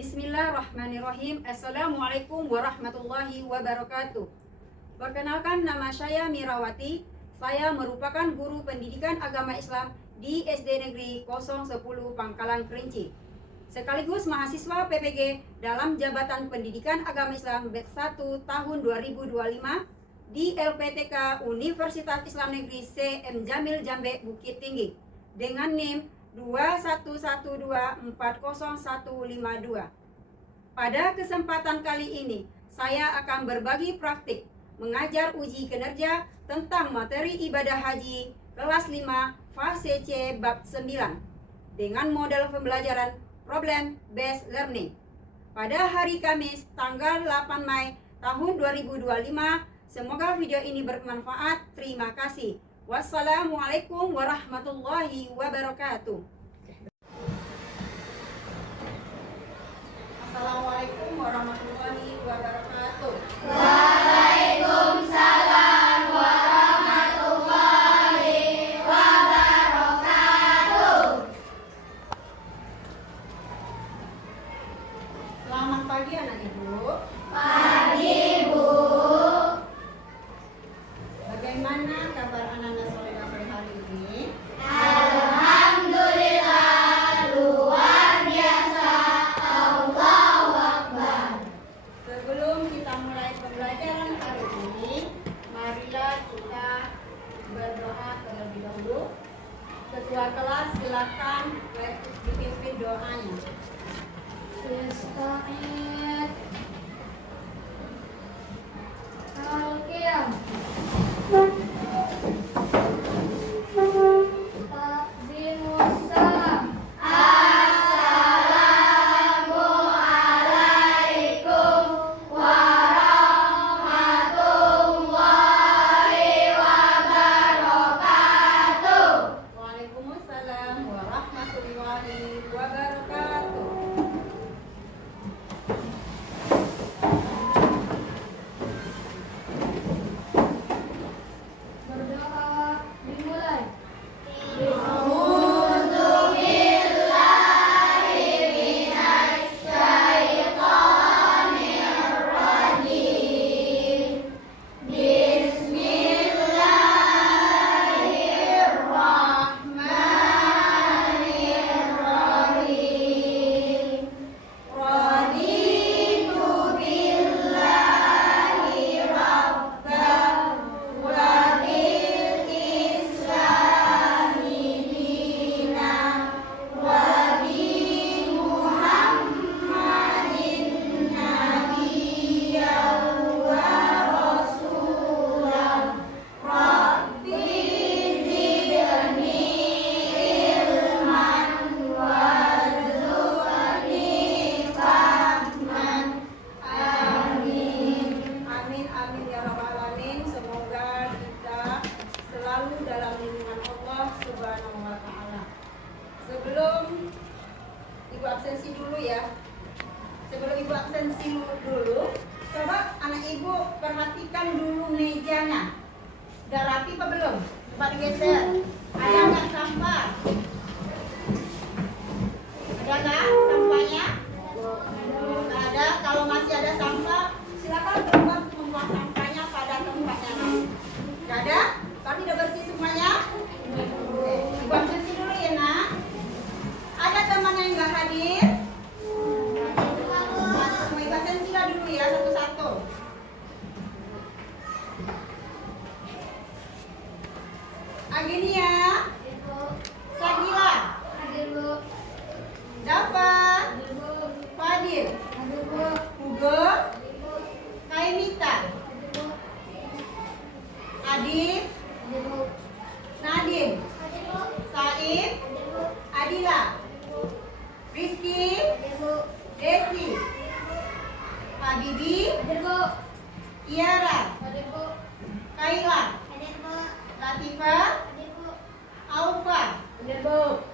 Bismillahirrahmanirrahim. Assalamualaikum warahmatullahi wabarakatuh. Perkenalkan, nama saya Mirawati. Saya merupakan guru pendidikan agama Islam di SD Negeri 010 Pangkalan Kerinci, sekaligus mahasiswa PPG dalam Jabatan Pendidikan Agama Islam Batch 1 tahun 2025 di LPTK Universitas Islam Negeri C.M. Jamil Jambe Bukit Tinggi dengan NIM 211240152. Pada kesempatan kali ini, saya akan berbagi praktik mengajar uji kinerja tentang materi ibadah haji kelas 5 fase C bab 9 dengan model pembelajaran problem based learning pada hari Kamis tanggal 8 Mai tahun 2025. Semoga video ini bermanfaat. Terima kasih. Wassalamualaikum warahmatullahi wabarakatuh. Assalamualaikum warahmatullahi wabarakatuh. Waalaikumsalam warahmatullahi wabarakatuh. Selamat pagi anak-ibu. Pagi, Bu. Bagaimana kabar anak-anak soleh hari ini? Alhamdulillah, luar biasa. Allahu Akbar. Sebelum kita mulai pembelajaran hari ini, marilah kita berdoa terlebih dahulu. Ketua kelas silakan dipimpin doanya. Ista'id Al-Qiyam Takbimus salam. Assalamualaikum warahmatullahi wabarakatuh. Waalaikumsalam warahmatullahi wabarakatuh. Berdoa dimulai. Amin amin ya rabbal alamin. Semoga kita selalu dalam lindungan Allah Subhanahu wa taala. Sebelum Ibu absensi dulu ya. Sebelum Ibu absensi dulu, coba anak Ibu perhatikan dulu mejanya. Udah rapi apa belum? Coba digeser. Ada nggak sampah? Ada nggak sampahnya? Nggak ada. Kalau masih ada sampah, silakan berbuat membuang sampahnya pada tempatnya. Nggak ada? Tapi udah bersih semuanya? Oke. Ibu absensi dulu ya nak. Ada teman yang nggak hadir? Semua Ibu absensi lah dulu ya satu-satu. Agenia, Sagila, Dafa, Fadil, Hugo, Kaimita, Adib, Nadim, Said, Adila, Rizky, Desi, Habibi, Iara, Kaila, Latifah, Aufa,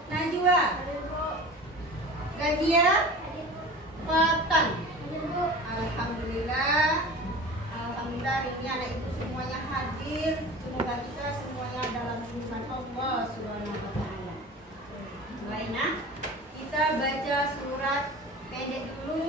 Najwa, Gazia, Fatan. Alhamdulillah. Alhamdulillah hari ini anak ibu semuanya hadir. Semoga kita semuanya dalam lindungan Allah Subhanahu wa taala. Mulai nah, kita baca surat pendek dulu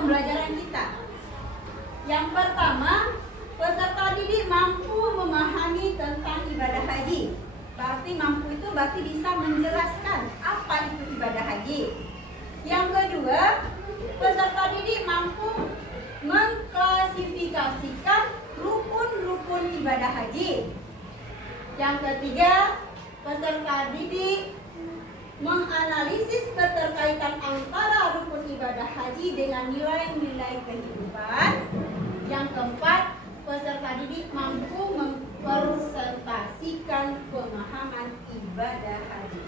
pembelajaran kita. Yang pertama, peserta didik mampu memahami tentang ibadah haji. Berarti mampu itu berarti bisa menjelaskan apa itu ibadah haji. Yang kedua, peserta didik mampu mengklasifikasikan rukun-rukun ibadah haji. Yang ketiga, peserta didik menganalisis keterkaitan antara rukun ibadah haji dengan nilai-nilai kehidupan. Yang keempat, peserta didik mampu mempresentasikan pemahaman ibadah haji.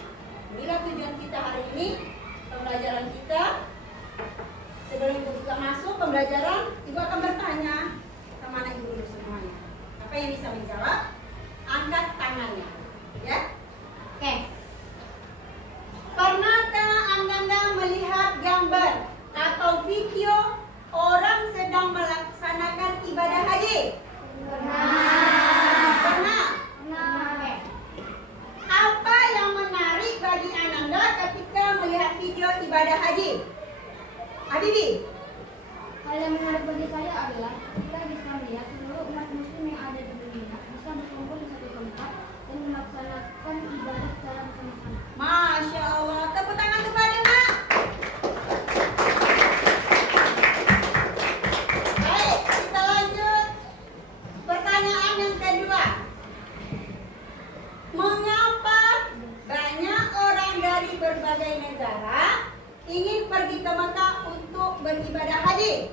Inilah tujuan kita hari ini, pembelajaran kita. Sebelum kita masuk pembelajaran, Ibu akan bertanya sama anak Ibu dulu semuanya. Apa yang bisa menjawab? Angkat tangannya. Ya? Oke. Pernahkah Anda melihat gambar atau video orang sedang melaksanakan ibadah haji? Pernah? Oke. Apa yang menarik bagi Anda ketika melihat video ibadah haji? Habibi? Hal yang menarik bagi saya adalah kita bisa melihat seluruh umat muslim yang ada di dunia bisa berkumpul di satu tempat dan melaksanakan ibadah secara bersama-sama. Masya Allah, tepuk tangan kepada Mak. Baik, kita lanjut. Pertanyaan yang kedua. Mengapa banyak orang dari berbagai negara ingin pergi ke Mekah untuk beribadah haji?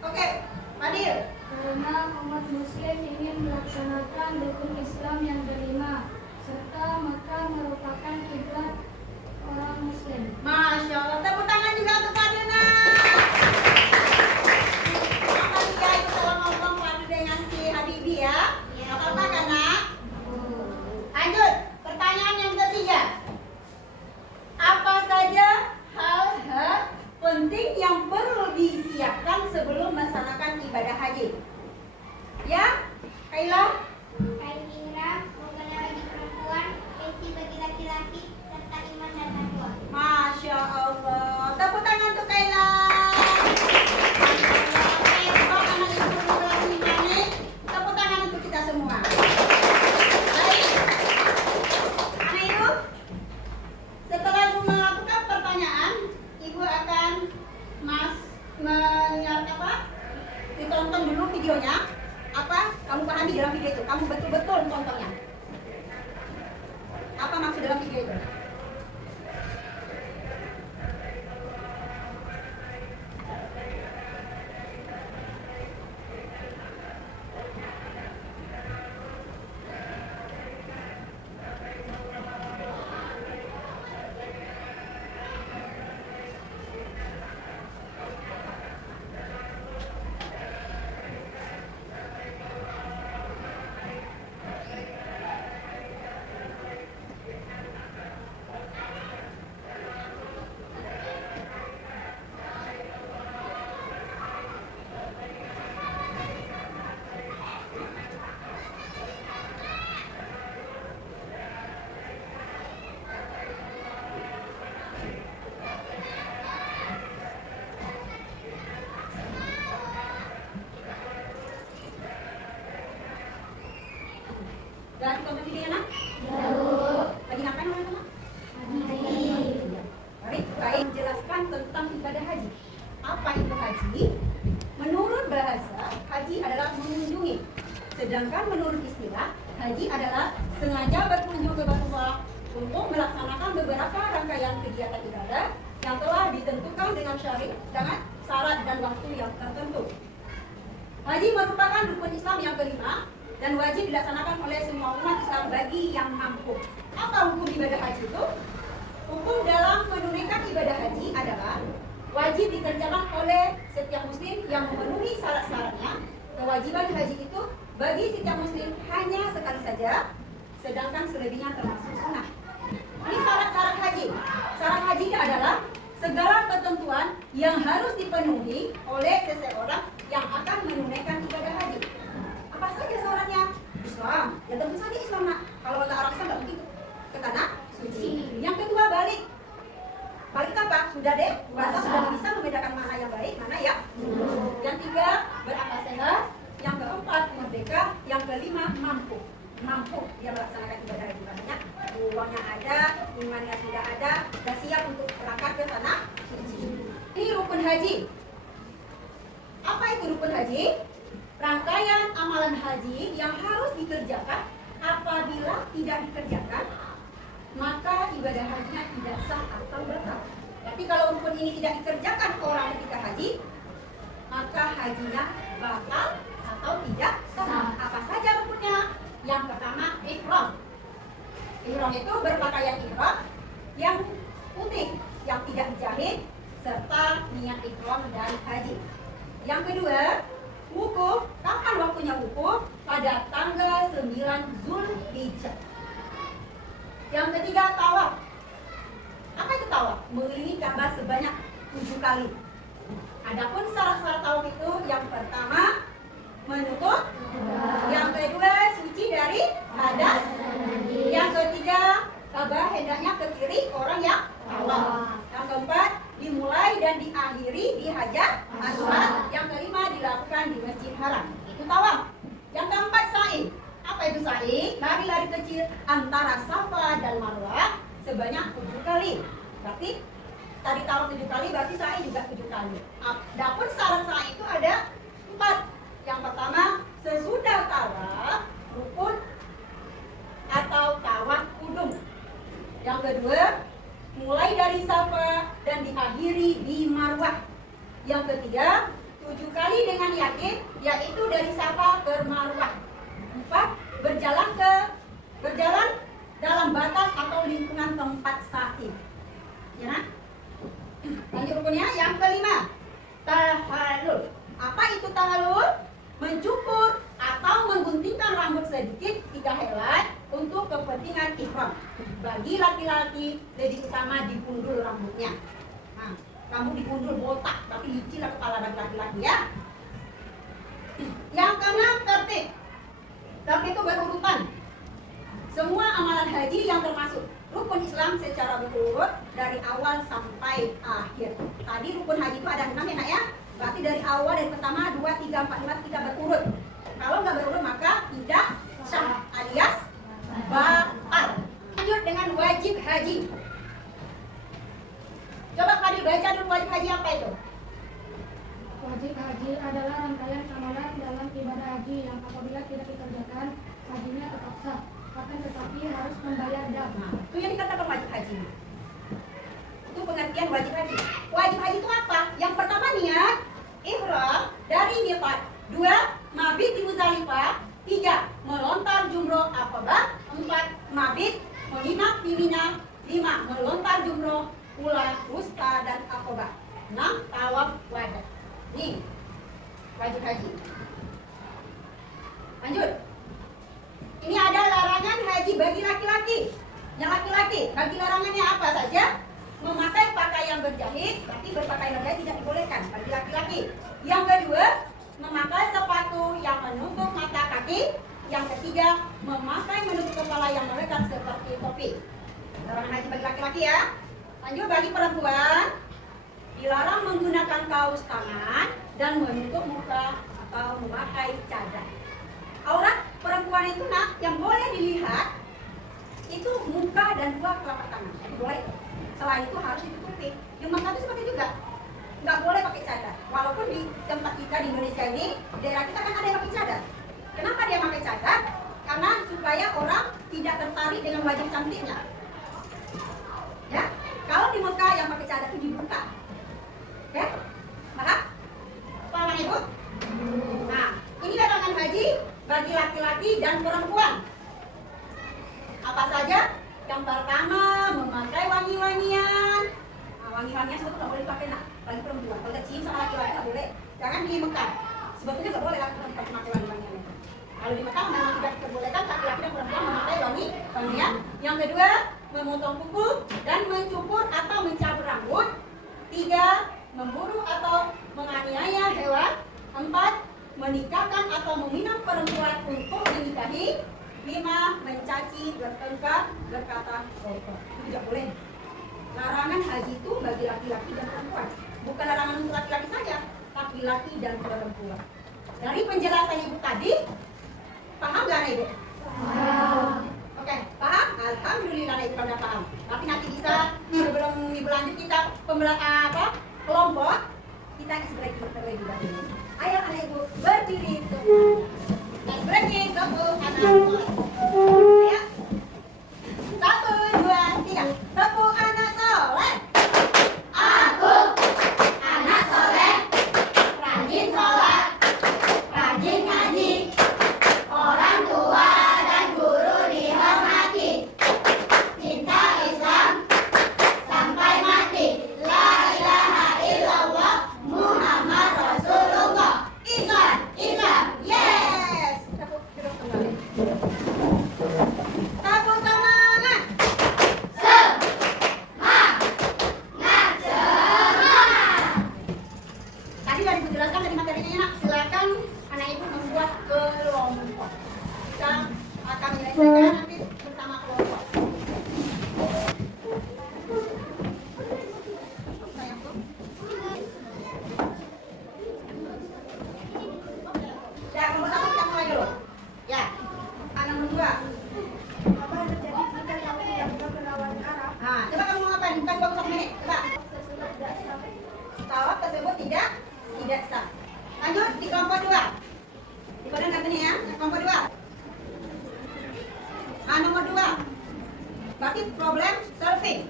Oke, Fadil. Karena umat muslim ingin melaksanakan rukun Islam yang kelima, serta Mekah merupakan kiblat orang muslim. Masya Allah, tepuk tangan juga untuk Fadil, Nak. Apa dia itu kalau ngomong Fadil dengan si Habibi ya? Gak apa-apa kan, Nak? Lanjut, pertanyaan yang ketiga. Apa saja hal-hal penting yang perlu disiapkan sebelum melaksanakan ibadah haji? Ya, Kayla? Kain ihram, mukena bagi perempuan, peci bagi laki-laki, serta iman dan takwa. Masya Allah. Tepuk tangan untuk Kayla. Hebat anak ibu di kelas 5 nih. Tepuk tangan untuk kita semua. Baik. Anak ibu, setelah ibu melakukan pertanyaan, ibu akan ditonton dulu videonya. Apa kamu pahami dalam video itu? Kamu betul-betul tontonnya. Apa maksud dalam video itu? Dan tonton videonya, Nak? Lagi ngapain orang itu, Nak? Baik, menjelaskan tentang ibadah haji. Apa itu haji? Menurut bahasa, haji adalah mengunjungi. Sedangkan menurut istilah, haji adalah sengaja berkunjung ke Baitullah untuk melaksanakan beberapa rangkaian kegiatan ibadah yang telah ditentukan dengan syarat dan waktu yang tertentu. Haji merupakan rukun Islam yang kelima dan wajib dilaksanakan oleh semua umat Islam bagi yang mampu. Apa hukum ibadah haji itu? Hukum dalam menunaikan ibadah haji adalah wajib dikerjakan oleh setiap muslim yang memenuhi syarat-syaratnya. Kewajiban haji itu bagi setiap muslim hanya sekali saja, sedangkan selebihnya termasuk sunnah. Ini syarat-syarat haji. Syarat haji adalah segala ketentuan yang harus dipenuhi oleh seseorang yang akan menunaikan ibadah haji. Apa saja syaratnya? Islam. Ya tentu saja Islam, Nak. Kalau nggak orang Islam nggak mungkin ke tanah suci. Yang kedua balik. balik apa? Sudah deh, bahasa sudah bisa membedakan mana yang baik, mana yang buruk. Yang tiga, berakal sehat. Yang keempat, merdeka. Yang kelima, mampu. Mampu dia melaksanakan ibadah haji, makanya uangnya ada, imannya sudah ada, sudah siap untuk berangkat ke tanah suci. Ini rukun haji. Apa itu rukun haji? Rangkaian amalan haji yang harus dikerjakan. Apabila tidak dikerjakan, maka ibadah hajinya tidak sah atau batal. Tapi kalau rukun ini tidak dikerjakan orang ketika haji, maka hajinya batal atau tidak sah. Apa saja rukunnya? Yang pertama, ihram. Ihram itu berpakaian ihram yang putih, yang tidak dijahit, serta niat ihram dari haji. Yang kedua, wukuf. Kapan waktunya wukuf? Pada tanggal 9 Zulhijjah. Yang ketiga, tawaf. Apa itu tawaf? Mengelilingi Ka'bah sebanyak 7 kali. Adapun syarat-syarat tawaf itu, yang pertama, menutup. Yang kedua, suci dari hadas. Yang ketiga, Ka'bah hendaknya ke kiri orang yang tawaf. Yang keempat, dimulai dan diakhiri di Hajar Aswad. Yang kelima, dilakukan di Masjid Haram. Itu tawaf. Yang keempat, sa'i. Apa itu sa'i? Lari-lari kecil antara Safa dan Marwah sebanyak 7 kali. Berarti tadi tawaf 7 kali, berarti sa'i juga 7 kali. Adapun syarat sa'i itu ada 4. Yang pertama, sesudah tawaf rukun atau tawaf kudum. Yang kedua, mulai dari Safa dan diakhiri di Marwah. Yang ketiga, 7 kali dengan yakin, yaitu dari Safa ke Marwah. 4, berjalan dalam batas atau lingkungan tempat sa'i. Ya, nah? Lanjut rukunnya. Yang kelima, tahallul. Apa itu tahallul? Mencukur atau mengguntingkan rambut sedikit 3 helai untuk kepentingan ihram. Bagi laki-laki lebih utama dipundul rambutnya. Nah, rambut dipundul botak, tapi licin lah kepala bagi laki-laki ya. Yang keenam, tertib. Tertib itu berurutan. Semua amalan haji yang termasuk rukun Islam secara berurut dari awal sampai akhir. Tadi rukun haji itu ada 6 ya nak ya. Berarti dari awal, dari pertama, 2, 3, 4, 5 kita berurut. Kalau nggak berurut maka tidak sah alias batal. Lanjut dengan wajib haji. Coba Fadil baca dulu wajib haji apa itu? Wajib haji adalah rangkaian amalan dalam ibadah haji yang apabila tidak dikerjakan, hajinya tetap sah. Akan tetapi harus membayar dam. Nah, itu yang dikatakan wajib haji. Itu pengertian wajib haji. Wajib haji itu apa? Yang pertama niat ihram dari miqat. 2, mabit di Muzdalifah. 3, melontar jumroh Aqabah. 4, mabit menginap di Mina. 5, melontar jumroh Ula, Wusta dan Aqabah. 6, tawaf wada. Nih, wajib haji. Lanjut. Ini ada larangan haji bagi laki-laki. Yang laki-laki, bagi larangannya apa saja? Memakai pakaian berjahit, berarti berpakaian berjahit tidak dibolehkan bagi laki-laki. Yang kedua, memakai sepatu yang menutup mata kaki. Yang ketiga, memakai menutup kepala yang melekat seperti topi. Larangan haji bagi laki-laki ya. Lanjut, bagi perempuan, dilarang menggunakan kaos tangan dan menutup muka atau memakai cadar. Aurat perempuan itu nak yang boleh dilihat itu muka dan 2 telapak tangan. Itu boleh. Selain itu harus ditutupi. Di mata itu seperti juga. Nggak boleh pakai cadar. Walaupun di tempat kita di Indonesia ini, daerah kita kan ada yang pakai cadar. Kenapa dia pakai cadar? Karena supaya orang tidak tertarik dengan wajah cantiknya. Ya, kalau di Mekah yang pakai cadar itu dibuka. Oke? Paham? Paham itu? Nah, ini larangan haji bagi laki-laki dan perempuan. Apa saja? Yang pertama, memakai wangi-wangian. Nah, wangi-wangian sebetulnya nggak boleh dipakai nak bagi perempuan. Kalau udah cium sama laki-laki nggak boleh. Jangan di Mekah. Sebetulnya nggak boleh laki-laki memakai wangi-wangian. Kalau di Mekah memang tidak diperbolehkan laki-laki dan perempuan memakai wangi-wangian. Yang kedua, memotong kuku dan mencukur atau mencabut rambut. 3, memburu atau menganiaya hewan. 4, menikahkan atau meminang perempuan untuk dinikahi. 5, mencaci, bertengkar, berkata kotor. Itu tidak boleh. Larangan haji itu bagi laki-laki dan perempuan. Bukan larangan untuk laki-laki saja, tapi laki dan perempuan. Dari penjelasan Ibu tadi, paham gak Ibu? Oke, paham? Alhamdulillah Ibu sudah paham. Tapi nanti bisa sebelum Ibu lanjut kita kelompok, kita explain terlebih dahulu. Ayo anak Ibu berdiri. Let's breaking tepuk anak. Ayo. 1, 2, 3. Tepuk anak soleh. Aku anak soleh, rajin sholat, rajin ngaji, orang tua dan guru dihormati, cinta Islam sampai mati, la ilaha illallah Muhammad Rasulullah. Islam, Islam, Yes. Tepuk duduk kembali. Tepuk semangat. semangat, semangat. Tadi sudah Ibu jelaskan dari materinya Nak. Silakan anak Ibu membuat kelompok. Kita akan menyelesaikan nanti bersama kelompok. Ya, kelompok 1 kita mulai dulu. Ya, anak nomor 2. Apa yang terjadi jika kamu tidak buka lawan Arab? Nah, coba kamu mau ngapain? Kasih waktu 1 menit. Coba. Tersebut tidak sah. Tawaf tersebut tidak sah. Lanjut di kelompok 2. Di badan kartunya ya, kelompok 2. Nah, nomor 2. Berarti problem solving.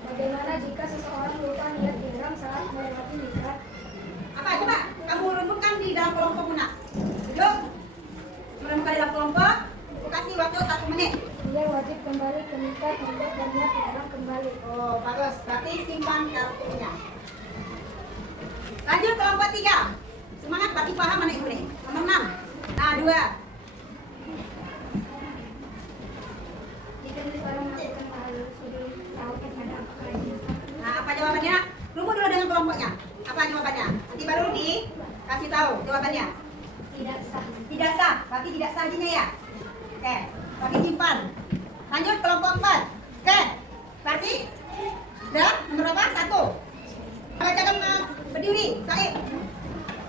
Bagaimana jika seseorang lupa niat ihram saat melewati mikot? Apa? Coba kamu renungkan di dalam kelompok Nak. Yuk. Merenungkan di dalam kelompok. Aku kasih waktu 1 menit. Dia wajib kembali ke mikot untuk berniat ihram kembali. Oh, bagus. Berarti simpan kartunya. Lanjut kelompok 3. Semangat, berarti paham anak Ibu nih. Nomor 6. Nah, 2. Jika seseorang melakukan hal sebelum tahu kepada apakah ini sah? Nah, apa jawabannya? Rumus dulu dengan kelompoknya. Apa jawabannya? Nanti baru dikasih tahu jawabannya. Tidak sah. Tidak sah, berarti tidak sah hajinya ya. Oke, berarti simpan. Lanjut kelompok 4. Oke, berarti udah nomor berapa? 1. Bacakan berdiri, Said.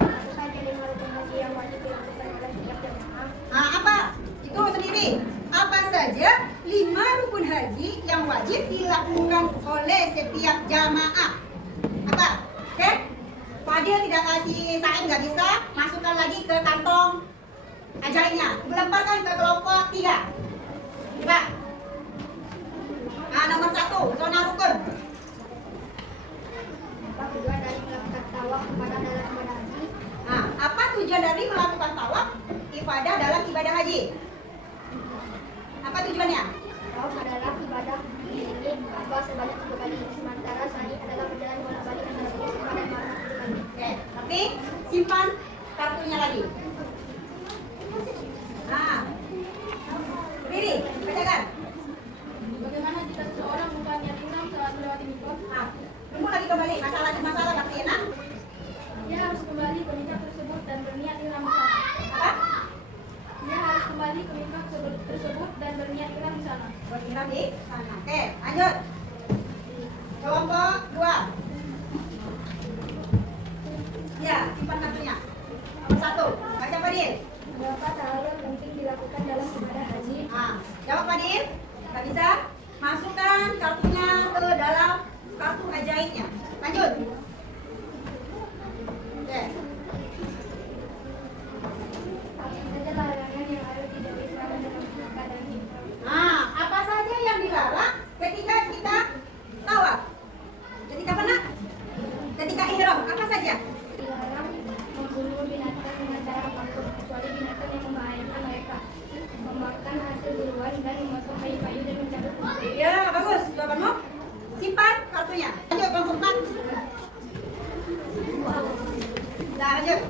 Apa saja 5 rukun haji yang wajib dilakukan oleh setiap jemaah? Nah, apa? Itu sendiri. Apa saja 5 rukun haji yang wajib dilakukan oleh setiap jamaah? Apa? Oke? Fadil tidak kasih Said, nggak bisa. Masukkan lagi ke kantong ajaibnya. Lemparkan ke kelompok 3. Coba. Nah, nomor 1, zona rukun. Apa tujuan dari melakukan tawaf kepada dalam ibadah haji? Nah, apa tujuan dari melakukan tawaf ibadah dalam ibadah haji? Apa tujuannya? Tawaf adalah ibadah ini apa sebanyak 10 kali, sementara sa'i adalah berjalan bolak-balik antara Safa dan Marwah 10 kali. Oke, tapi simpan kartunya lagi. Nah, berdiri, bacakan. Bagaimana jika seseorang bukan niat ihram saat melewati mikot? Nah, tunggu lagi kembali masalah berarti ya Nak? Dia harus kembali ke mikot tersebut dan berniat ihram di sana. Apa? Dia harus kembali ke mikot tersebut dan berniat ihram di sana. Berkira di sana. Oke, lanjut. Kelompok 2. Ya, simpan kartunya. Nomor 1, baca Fadil. Berapa hal yang penting dilakukan dalam ibadah haji? Nah, jawab Fadil. Nggak bisa? Masukkan kartunya ke dalam kartu ajaibnya. Lanjut. Oke. Apa saja larangan yang harus tidak diserahkan dalam keadaan ihram? Nah, apa saja yang dilarang ketika kita tawaf? Ketika apa Nak? Ketika ihram, apa saja? Dilarang membunuh binatang dengan cara apapun kecuali binatang yang membahayakan mereka, memakan hasil buruan dan memotong kayu-kayu dan mencabut rumput. Ya, bagus. Jawabanmu. Simpan kartunya. Lanjut kelompok 4. Nah, lanjut.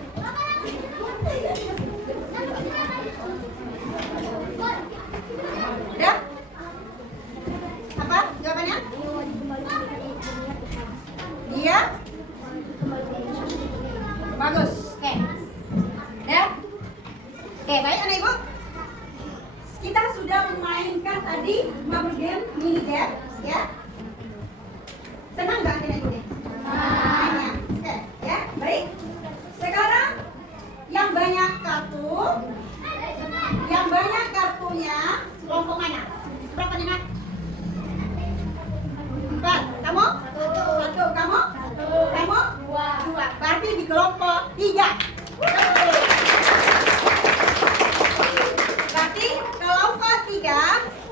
Udah? Apa jawabannya? Dia wajib kembali ke mikot untuk berniat ihram. Dia Wajib kembali ke mikot untuk berniat ihram. bagus. Oke. Udah? Oke, baik anak ibu. Kita sudah memainkan tadi marble game, mini game, ya. seluruhnya kelompok mana? Berapa nih nak? 4. Kamu? 1. Kamu? 1. Kamu? 2. Berarti di kelompok 3. Berarti kelompok 3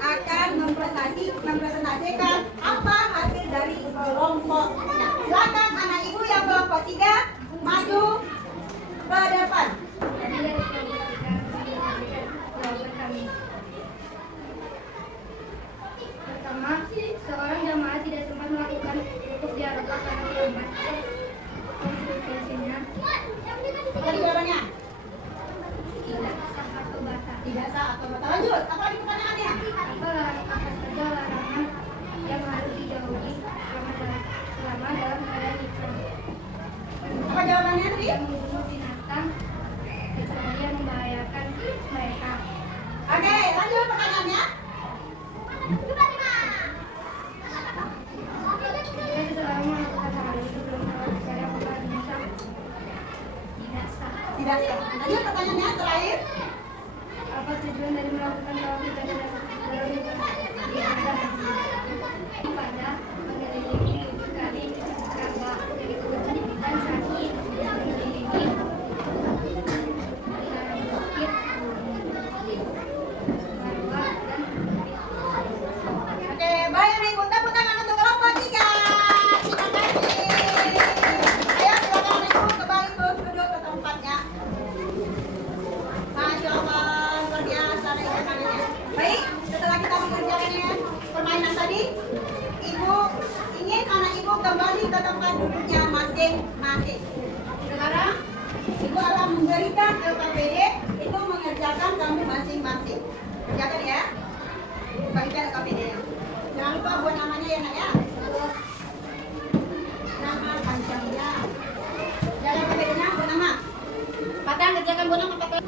akan mempresentasikan apa hasil dari kelompoknya. Silakan anak ibu yang kelompok 3 maju ke depan. Jadi dari kelompok kita memberikan jawaban kami. Pertama, seorang jamaah tidak sempat melakukan rukuk di Arafah karena terlambat. Konsekuensinya Tadi jawabannya tidak sah atau batal. tidak sah atau batal. Lanjut, apa lagi pertanyaannya? Apa saja larangan yang harus dijauhi selama dalam keadaan ihram? Apa jawabannya tadi? Tidak membunuh binatang kecuali yang membahayakan mereka. Oke, lanjut pertanyaannya. Jika seseorang melakukan hal itu sebelum sholat kepada apakah sah? Tidak sah. Tidak sah. Lanjut pertanyaannya terakhir. Apa tujuan dari melakukan tawaf ibadah dalam ibadah haji? Pada mengelilingi 7 kali Ka'bah dan sa'i mengelilingi Bukit Marwah dan Oke, baik anak ibu, tepuk tangan untuk kelompok 3. Terima kasih. Ayo silakan anak ibu kembali duduk ke tempatnya. Masya Allah, luar biasa anak ibu kalian. Baik, setelah kita mengerjakan permainan tadi, ibu ingin anak ibu kembali ke tempat duduknya masing-masing. Sekarang ibu akan memberikan LKPD itu mengerjakan kamu masing-masing. Kerjakan ya. Bagikan LKPD-nya. Jangan lupa buat namanya ya nak ya. Nama panjangnya. Jangan LKPD-nya buat nama. Patang kerjakan buat nama Patang.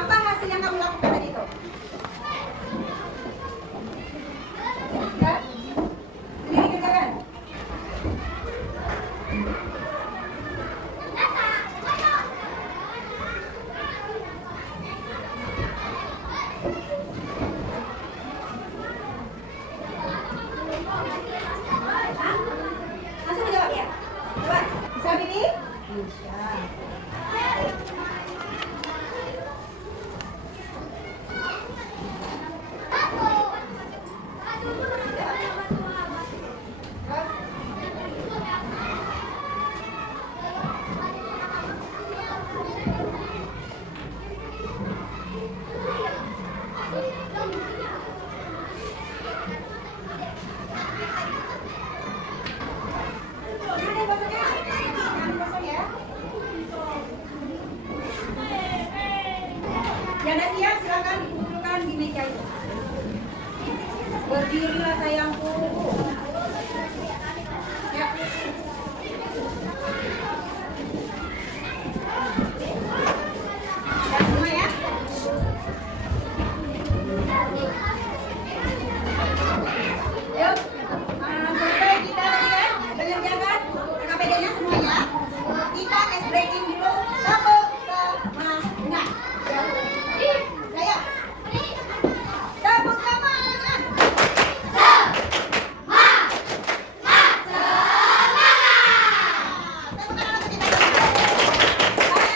Apa hasil yang kamu lakukan tadi itu? Ya? Sendiri kerjakan? Hah? Langsung menjawab ya? Coba, bisa Bibi? Bisa. Ini basahnya. Yang basah ya. Yang dah siap silakan dikumpulkan di meja itu. Berdirilah sayangku. Ya. Ya semua ya. Yuk, selesai kita tadi ya mengerjakan KPD-nya semua ya. Kita ice breaking dulu. Tepuk semangat. Saya. Tepuk semangat. Tepuk tangan untuk kita.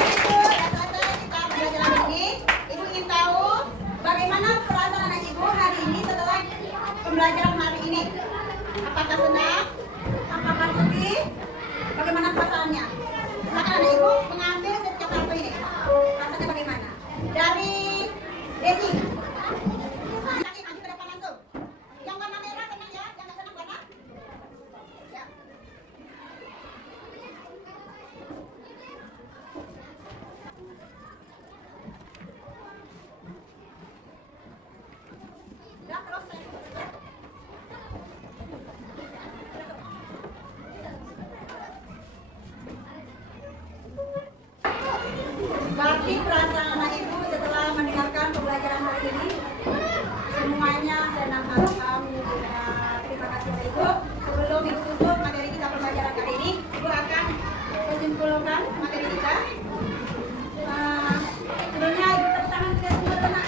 Ibu, ya selesai kita pembelajaran ini. Ibu ingin tahu bagaimana perasaan anak ibu hari ini setelah pembelajaran hari ini. Apakah senang? Apakah sedih? Bagaimana perasaannya? Silakan anak ibu mengambil setiap kartu ini. Rasanya bagaimana? Dari Desi. Silakan maju ke depan langsung. Yang warna merah senang ya? Yang nggak senang warna? Ya. Ya, terus. Berarti perasaan anak ibu setelah mendengarkan pembelajaran hari ini semuanya senang alhamdulillah. Terima kasih Pak Ibu. Sebelum Ibu tutup materi kita pembelajaran kali ini, Ibu akan kesimpulan materi kita. Sebelumnya Ibu tepuk tangan kita semua dulu, Nak.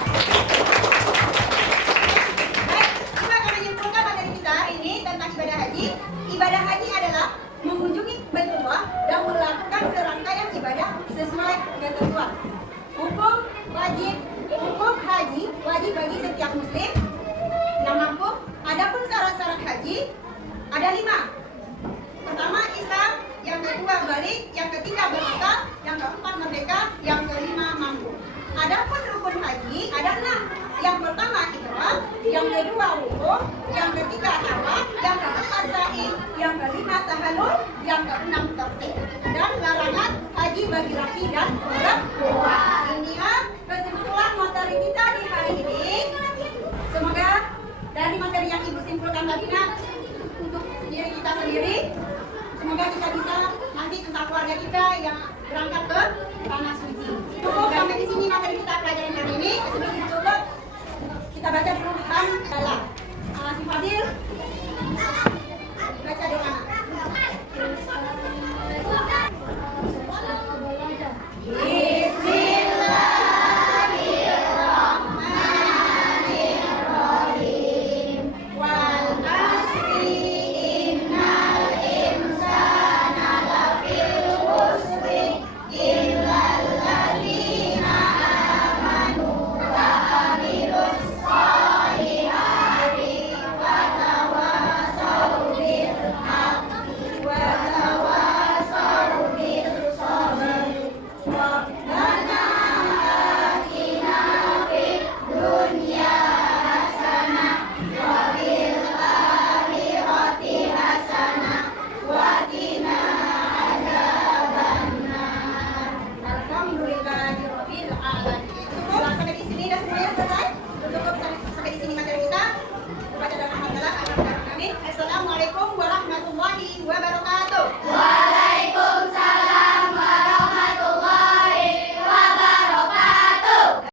Baik, Ibu akan menyimpulkan materi kita ini tentang ibadah haji. Ibadah haji adalah mengunjungi Baitullah dan melakukan serangkaian ibadah sesuai ketentuan. Hukum haji wajib bagi setiap muslim yang mampu. Adapun syarat-syarat haji ada 5. Pertama Islam, yang kedua balik, yang ketiga berakal, yang keempat merdeka, yang kelima mampu. Adapun rukun haji ada 6. Yang pertama ihram, yang kedua wukuf, yang ketiga tawaf, yang keempat sa'i, yang kelima tahallul, yang keenam tertib. Dan larangan haji bagi laki dan perempuan. Inilah kesimpulan materi kita di hari ini. Semoga dari materi yang Ibu simpulkan tadi untuk diri kita sendiri, semoga kita bisa nanti tentang keluarga kita yang